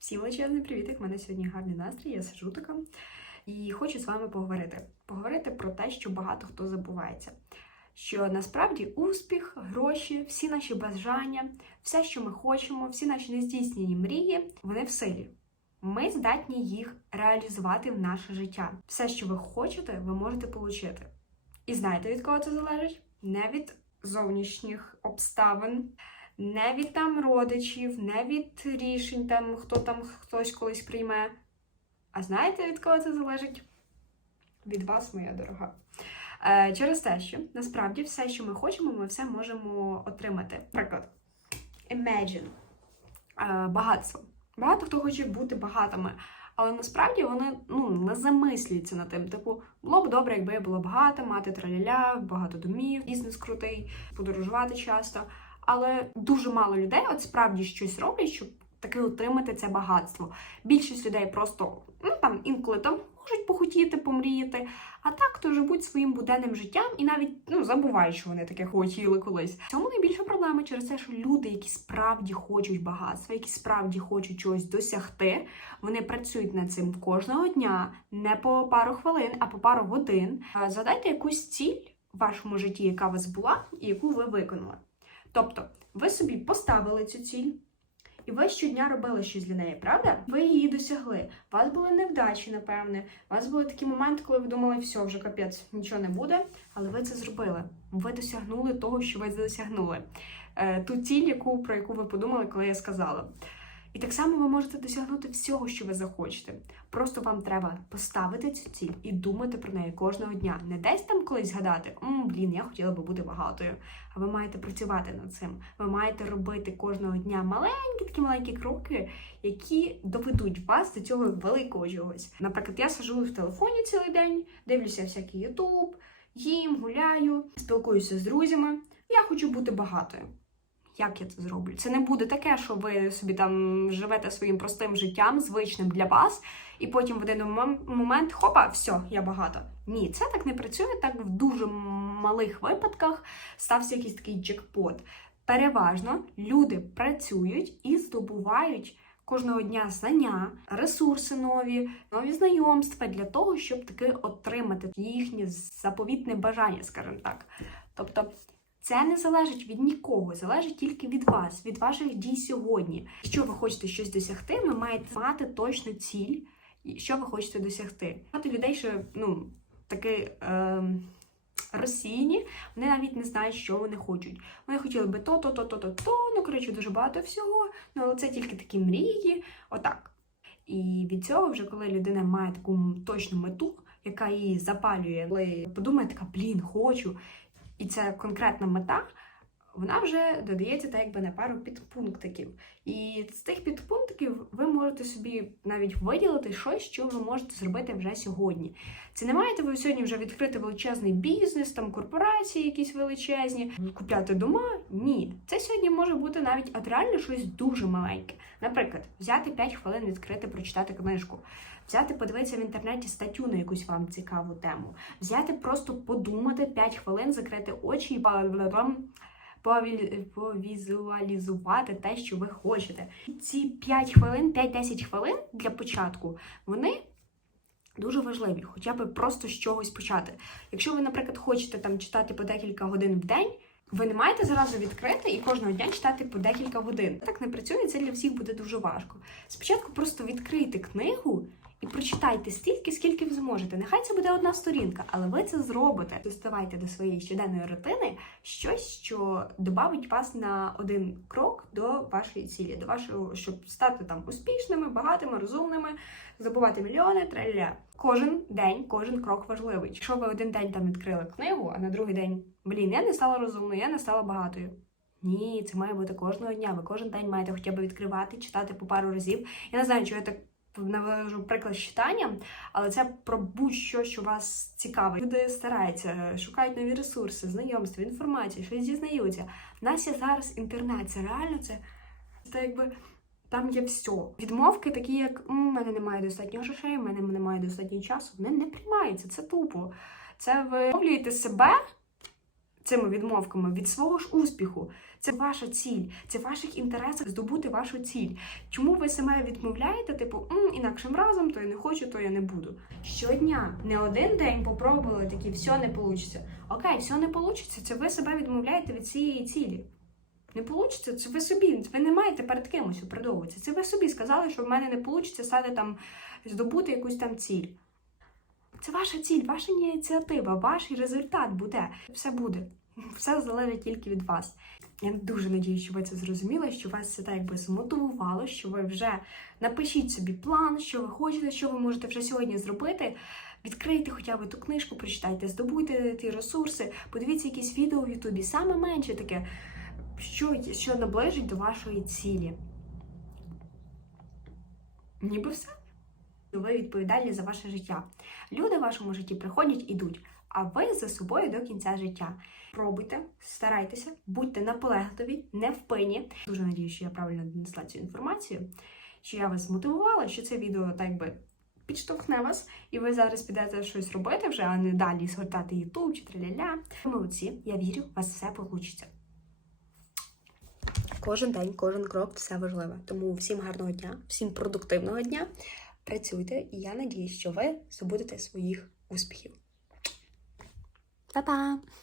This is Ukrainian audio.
Всім величезний привітик! У мене сьогодні гарний настрій, я сижу така і хочу з вами поговорити. Поговорити про те, що багато хто забувається. Що насправді успіх, гроші, всі наші бажання, все, що ми хочемо, всі наші нездійснені мрії, вони в силі. Ми здатні їх реалізувати в наше життя. Все, що ви хочете, ви можете отримати. І знаєте, від кого це залежить? Не від зовнішніх обставин, не від там родичів, не від рішень, там хто там хтось колись прийме. А знаєте, від кого це залежить? Від вас, моя дорога. Е, через те, що насправді все, що ми хочемо, ми все можемо отримати. Наприклад, imagine е, багатство. Багато хто хоче бути багатими, але насправді вони ну, не замислюються над тим. Типу, було б добре, якби я була багата, мати траляля, багато домів, бізнес крутий, подорожувати часто. Але дуже мало людей от справді щось роблять, щоб таки отримати це багатство. Більшість людей просто ну там інколи там можуть похотіти, помріяти, а так то живуть своїм буденним життям і навіть ну забувають, що вони таке хотіли колись. Цьому найбільша проблема через те, що люди, які справді хочуть багатства, які справді хочуть чогось досягти, вони працюють над цим кожного дня, не по пару хвилин, а по пару годин. Е, Задайте якусь ціль в вашому житті, яка у вас була, і яку ви виконали. Тобто, ви собі поставили цю ціль, і ви щодня робили щось для неї, правда? Ви її досягли. У вас були невдачі, напевне. У вас були такі моменти, коли ви думали, все, вже капець, нічого не буде. Але ви це зробили. Ви досягнули того, що ви досягнули. Е, ту ціль, яку, про яку ви подумали, коли я сказала. І так само ви можете досягнути всього, що ви захочете. Просто вам треба поставити цю ціль і думати про неї кожного дня. Не десь там колись згадати, «М, блін, я хотіла би бути багатою. А ви маєте працювати над цим. Ви маєте робити кожного дня маленькі такі маленькі кроки, які доведуть вас до цього великого чогось. Наприклад, я сижу в телефоні цілий день, дивлюся всякий Ютуб, їм, гуляю, спілкуюся з друзями. Я хочу бути багатою. Як я це зроблю? Це не буде таке, що ви собі там живете своїм простим життям, звичним для вас, і потім в один момент хопа, все, я багата. Ні, це так не працює. Так в дуже малих випадках стався якийсь такий джекпот. Переважно люди працюють і здобувають кожного дня знання, ресурси нові, нові знайомства для того, щоб таки отримати їхнє заповітне бажання, скажімо так. Тобто. Це не залежить від нікого, залежить тільки від вас, від ваших дій сьогодні. Якщо ви хочете щось досягти, ви маєте мати точну ціль, що ви хочете досягти. Багато людей, що ну таки е, розсіяні, вони навіть не знають, що вони хочуть. Вони хотіли би то, то, то, то, то, то, ну коротше, дуже багато всього. Ну але це тільки такі мрії, отак. І від цього, вже коли людина має таку точну мету, яка її запалює, коли подумає, така блін, хочу і це конкретна мета, вона вже додається так якби на пару підпунктиків. І з тих підпунктиків ви можете собі навіть виділити щось, що ви можете зробити вже сьогодні. Це не маєте ви сьогодні вже відкрити величезний бізнес, там корпорації якісь величезні, купляти дома. Ні, це сьогодні може бути навіть от реально щось дуже маленьке. Наприклад, взяти 5 хвилин, відкрити, прочитати книжку, взяти, подивитися в інтернеті статтю на якусь вам цікаву тему, взяти, просто подумати 5 хвилин, закрити очі і повізуалізувати те, що ви хочете. Ці 5 хвилин, 5-10 хвилин для початку, вони. Дуже важливі, хоча б просто з чогось почати. Якщо ви, наприклад, хочете там читати по декілька годин в день, ви не маєте зразу відкрити і кожного дня читати по декілька годин. Так не працює, це для всіх буде дуже важко. Спочатку просто відкрийте книгу і прочитайте стільки, скільки ви зможете. Нехай це буде одна сторінка, але ви це зробите. Доставайте до своєї щоденної рутини щось, що додавить вас на один крок до вашої цілі, до вашого, щоб стати там успішними, багатими, розумними, забувати мільйони, треля. Кожен день, кожен крок важливий. Якщо ви один день там відкрили книгу, а на другий день блін, я не стала розумною, я не стала багатою. Ні, це має бути кожного дня. Ви кожен день маєте хоча б відкривати, читати по пару разів. Я не знаю, чи я так навожу приклад з читанням, але це про будь-що, що вас цікавить. Люди стараються, шукають нові ресурси, знайомства, інформацію, щось дізнаються. У нас є зараз інтернет, це реально це, це якби. Там є все. Відмовки, такі як у мене немає достатньо грошей, у мене немає достатньо часу. Вони не приймаються. Це тупо. Це ви вмовлюєте себе. Цими відмовками від свого ж успіху. Це ваша ціль, це в ваших інтересах здобути вашу ціль. Чому ви себе відмовляєте, типу, М, інакшим разом, то я не хочу, то я не буду. Щодня, не один день попробували такі, все не вийде. Окей, все не вийде, це ви себе відмовляєте від цієї цілі. Не вийде, це ви собі, ви не маєте перед кимось оправдовуватися. Це ви собі сказали, що в мене не вийде стати там здобути якусь там ціль. Це ваша ціль, ваша ініціатива, ваш результат буде. Все буде. Все залежить тільки від вас. Я дуже надію, що ви це зрозуміли, що вас це так якби змотивувало, що ви вже напишіть собі план, що ви хочете, що ви можете вже сьогодні зробити. Відкрийте хоча б ту книжку, прочитайте, здобуйте ті ресурси, подивіться якісь відео в Ютубі, саме менше таке, що, що наближить до вашої цілі. Ніби все. Ви відповідальні за ваше життя. Люди в вашому житті приходять, ідуть, а ви за собою до кінця життя. Пробуйте, старайтеся, будьте наполегливі, не впині. Дуже надію, що я правильно донесла цю інформацію, що я вас змотивувала, що це відео так би підштовхне вас, і ви зараз підете щось робити вже, а не далі згортати Ютуб чи траля-ля. Молодці, я вірю, у вас все вийде. Кожен день, кожен крок все важливе. Тому всім гарного дня, всім продуктивного дня. Працюйте, і я надіюсь, що ви здобудете своїх успіхів. 拜拜。